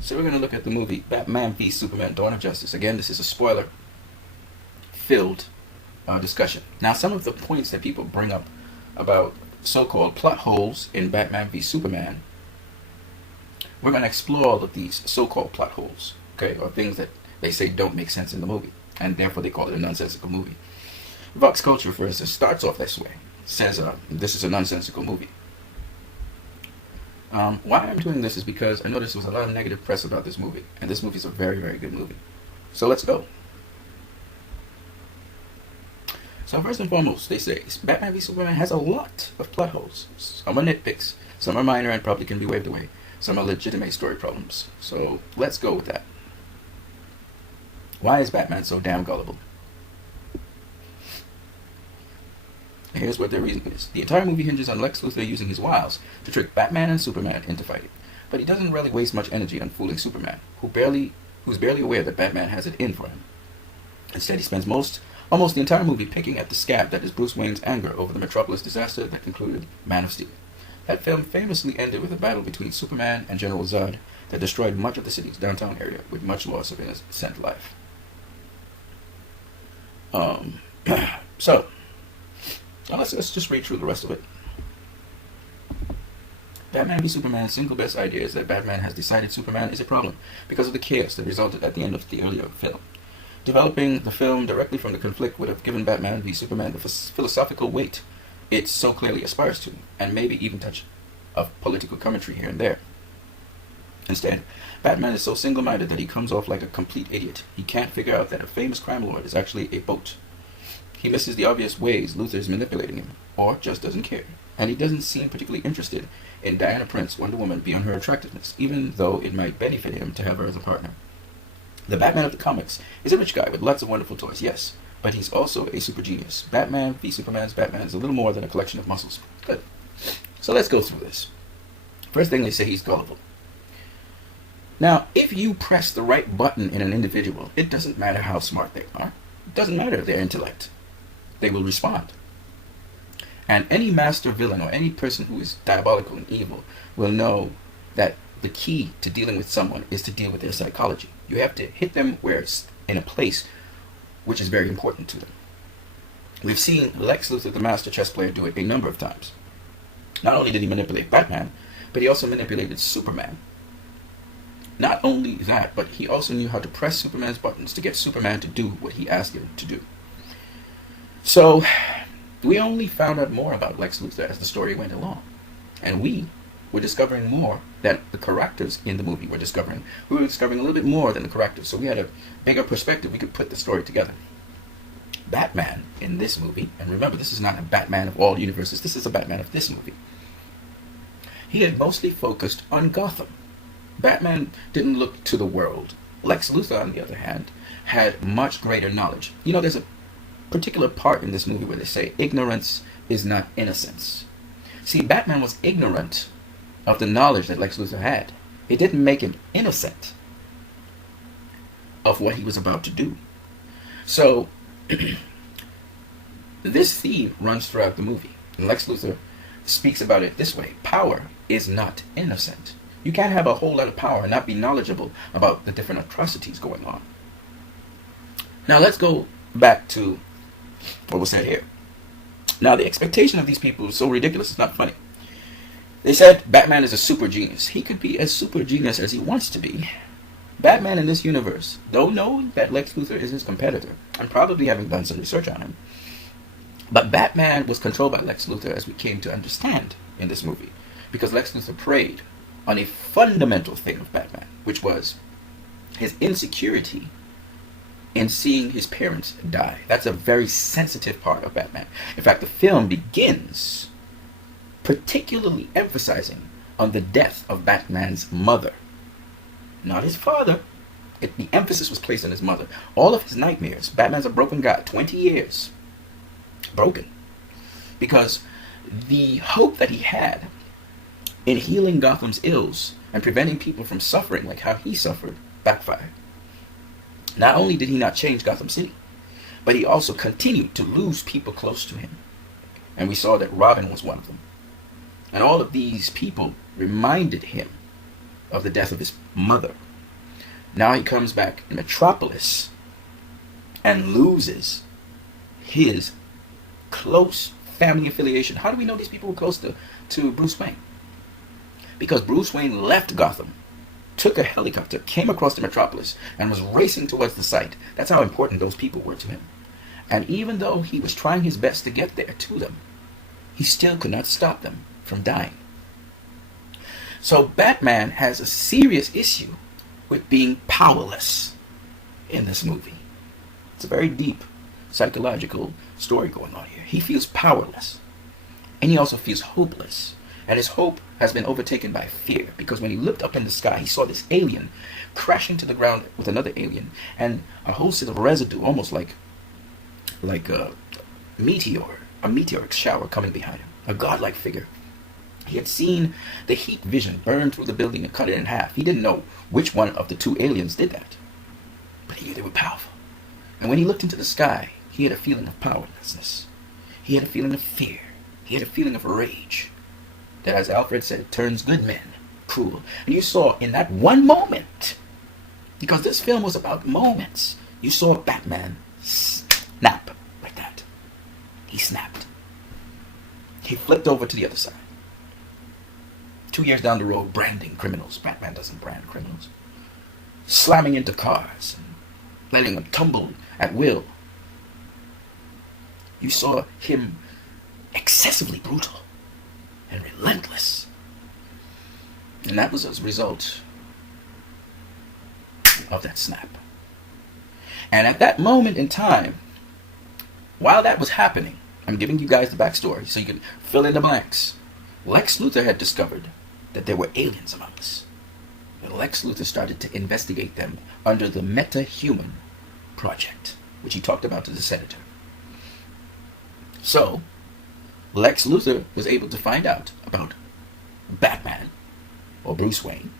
So we're going to look at the movie Batman v Superman: Dawn of Justice. Again, this is a spoiler-filled discussion. Now, some of the points that people bring up about so-called plot holes in Batman v Superman, we're going to explore all of these so-called plot holes, okay, or things that they say don't make sense in the movie, and therefore they call it a nonsensical movie. Vox Culture, for instance, starts off this way. Says this is a nonsensical movie. Why I'm doing this is because I noticed there was a lot of negative press about this movie, and this movie is a very, very good movie. So let's go. So first and foremost, they say Batman v Superman has a lot of plot holes. Some are nitpicks, some are minor and probably can be waved away. Some are legitimate story problems. So let's go with that. Why is Batman so damn gullible? Here's what their reason is. The entire movie hinges on Lex Luthor using his wiles to trick Batman and Superman into fighting. But he doesn't really waste much energy on fooling Superman, who's barely aware that Batman has it in for him. Instead, he spends almost the entire movie picking at the scab that is Bruce Wayne's anger over the Metropolis disaster that concluded Man of Steel. That film famously ended with a battle between Superman and General Zod that destroyed much of the city's downtown area with much loss of innocent life. So let's just read through the rest of it. Batman v Superman's single best idea is that Batman has decided Superman is a problem because of the chaos that resulted at the end of the earlier film. Developing the film directly from the conflict would have given Batman v Superman the philosophical weight it so clearly aspires to, and maybe even touch of political commentary here and there. Instead, Batman is so single-minded that he comes off like a complete idiot. He can't figure out that a famous crime lord is actually a boat. He misses the obvious ways Luthor is manipulating him, or just doesn't care. And he doesn't seem particularly interested in Diana Prince, Wonder Woman, beyond her attractiveness, even though it might benefit him to have her as a partner. The Batman of the comics is a rich guy with lots of wonderful toys, yes, but he's also a super genius. Batman v Superman's Batman is a little more than a collection of muscles. Good. So let's go through this. First thing, they say he's gullible. Now, if you press the right button in an individual, it doesn't matter how smart they are. It doesn't matter their intellect. They will respond. And any master villain or any person who is diabolical and evil will know that the key to dealing with someone is to deal with their psychology. You have to hit them where it's in a place which is very important to them. We've seen Lex Luthor, the master chess player, do it a number of times. Not only did he manipulate Batman, but he also manipulated Superman. Not only that, but he also knew how to press Superman's buttons to get Superman to do what he asked him to do. So, we only found out more about Lex Luthor as the story went along. And we were discovering more than the characters in the movie were discovering. We were discovering a little bit more than the characters, so we had a bigger perspective. We could put the story together. Batman in this movie, and remember, this is not a Batman of all universes, this is a Batman of this movie. He had mostly focused on Gotham. Batman didn't look to the world. Lex Luthor, on the other hand, had much greater knowledge. You know, there's a particular part in this movie where they say ignorance is not innocence. See, Batman was ignorant of the knowledge that Lex Luthor had. It didn't make him innocent of what he was about to do. So, this theme runs throughout the movie. And Lex Luthor speaks about it this way. Power is not innocent. You can't have a whole lot of power and not be knowledgeable about the different atrocities going on. Now let's go back to what was said here. Now the expectation of these people is so ridiculous, it's not funny. They said Batman is a super genius. He could be as super genius as he wants to be. Batman in this universe, though knowing that Lex Luthor is his competitor, and probably having done some research on him, but Batman was controlled by Lex Luthor, as we came to understand in this movie, because Lex Luthor preyed on a fundamental thing of Batman, which was his insecurity in seeing his parents die. That's a very sensitive part of Batman. In fact, the film begins particularly emphasizing on the death of Batman's mother, not his father. The emphasis was placed on his mother. All of his nightmares, Batman's a broken guy, 20 years, broken, because the hope that he had in healing Gotham's ills and preventing people from suffering like how he suffered backfired. Not only did he not change Gotham City, but he also continued to lose people close to him. And we saw that Robin was one of them. And all of these people reminded him of the death of his mother. Now he comes back in Metropolis and loses his close family affiliation. How do we know these people were close to Bruce Wayne? Because Bruce Wayne left Gotham, took a helicopter, came across the Metropolis, and was racing towards the site. That's how important those people were to him. And even though he was trying his best to get there to them, he still could not stop them from dying. So Batman has a serious issue with being powerless in this movie. It's a very deep psychological story going on here. He feels powerless, and he also feels hopeless. And his hope has been overtaken by fear, because when he looked up in the sky, he saw this alien crashing to the ground with another alien, and a whole set of residue, almost like a meteoric shower coming behind him, a godlike figure. He had seen the heat vision burn through the building and cut it in half. He didn't know which one of the two aliens did that, but he knew they were powerful. And when he looked into the sky, he had a feeling of powerlessness. He had a feeling of fear. He had a feeling of rage that, as Alfred said, turns good men cruel. And you saw in that one moment, because this film was about moments, you saw Batman snap like that. He snapped. He flipped over to the other side. 2 years down the road, branding criminals. Batman doesn't brand criminals. Slamming into cars and letting them tumble at will. You saw him excessively brutal and relentless. And that was as a result of that snap. And at that moment in time, while that was happening, I'm giving you guys the backstory so you can fill in the blanks. Lex Luthor had discovered that there were aliens among us. And Lex Luthor started to investigate them under the Meta-Human Project, which he talked about to the Senator. So, Lex Luthor was able to find out about Batman, or Bruce Wayne,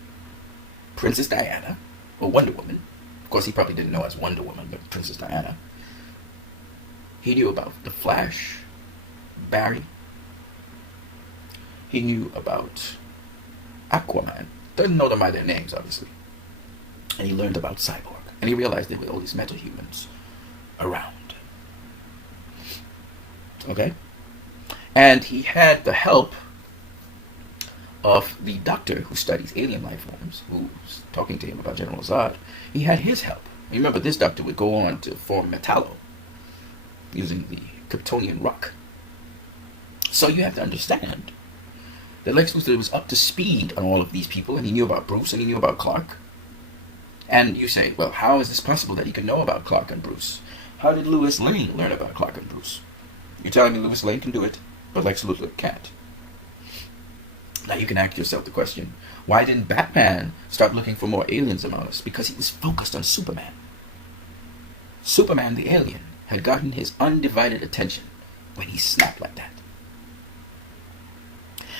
Princess Diana, or Wonder Woman. Of course, he probably didn't know as Wonder Woman, but Princess Diana. He knew about the Flash, Barry. He knew about Aquaman. Doesn't know them by their names, obviously. And he learned about Cyborg. And he realized there were all these meta-humans around. Okay? And he had the help of the doctor who studies alien life forms, who's talking to him about General Zod. He had his help. Remember, this doctor would go on to form Metallo using the Kryptonian rock. So you have to understand that Lex Luthor was up to speed on all of these people, and he knew about Bruce and he knew about Clark. And you say, well, how is this possible that he could know about Clark and Bruce? How did Lois Lane learn about Clark and Bruce? You're telling me Lois Lane can do it, but Lex Luthor can't. Now you can ask yourself the question, why didn't Batman start looking for more aliens among us? Because he was focused on Superman. Superman, the alien, had gotten his undivided attention when he snapped like that.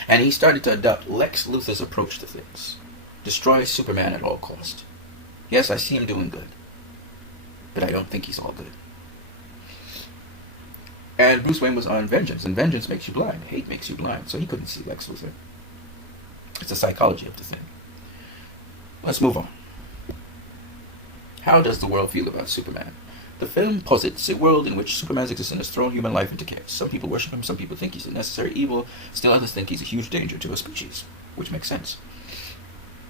And he started to adopt Lex Luthor's approach to things. Destroy Superman at all cost. Yes, I see him doing good, but I don't think he's all good. And Bruce Wayne was on vengeance, and vengeance makes you blind. Hate makes you blind, so he couldn't see Lex Luthor. It's the psychology of the thing. Let's move on. How does the world feel about Superman? The film posits a world in which Superman's existence has thrown human life into chaos. Some people worship him, some people think he's a necessary evil, still others think he's a huge danger to a species, which makes sense.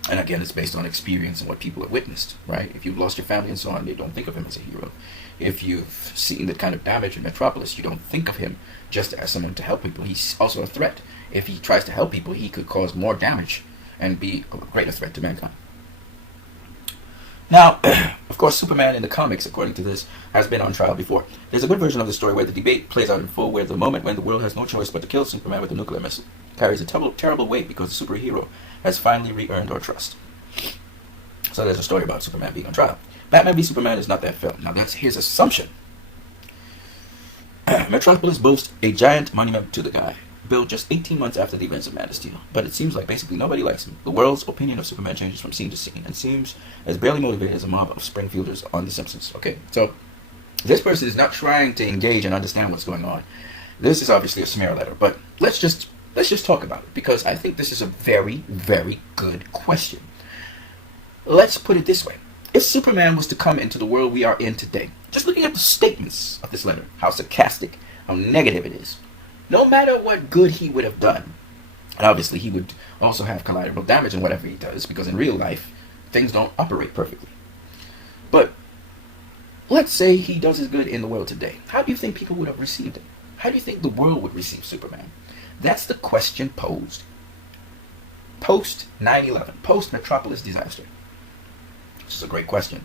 And again, it's based on experience and what people have witnessed, right? If you've lost your family and so on, you don't think of him as a hero. If you've seen the kind of damage in Metropolis, you don't think of him just as someone to help people. He's also a threat. If he tries to help people, he could cause more damage and be a greater threat to mankind. Now, of course, Superman in the comics, according to this, has been on trial before. There's a good version of the story where the debate plays out in full, where the moment when the world has no choice but to kill Superman with a nuclear missile carries a terrible weight because the superhero has finally re-earned our trust. So there's a story about Superman being on trial. Batman v Superman is not that film. Now that's his assumption. Metropolis boasts a giant monument to the guy, built just 18 months after the events of Man of Steel. But it seems like basically nobody likes him. The world's opinion of Superman changes from scene to scene, and seems as barely motivated as a mob of Springfielders on The Simpsons. Okay, so this person is not trying to engage and understand what's going on. This is obviously a smear letter, but let's just talk about it, because I think this is a very, very good question. Let's put it this way. If Superman was to come into the world we are in today, just looking at the statements of this letter, how sarcastic, how negative it is, no matter what good he would have done, and obviously he would also have collateral damage in whatever he does, because in real life, things don't operate perfectly. But let's say he does his good in the world today. How do you think people would have received it? How do you think the world would receive Superman? That's the question posed. Post 9/11, post Metropolis disaster. Which is a great question.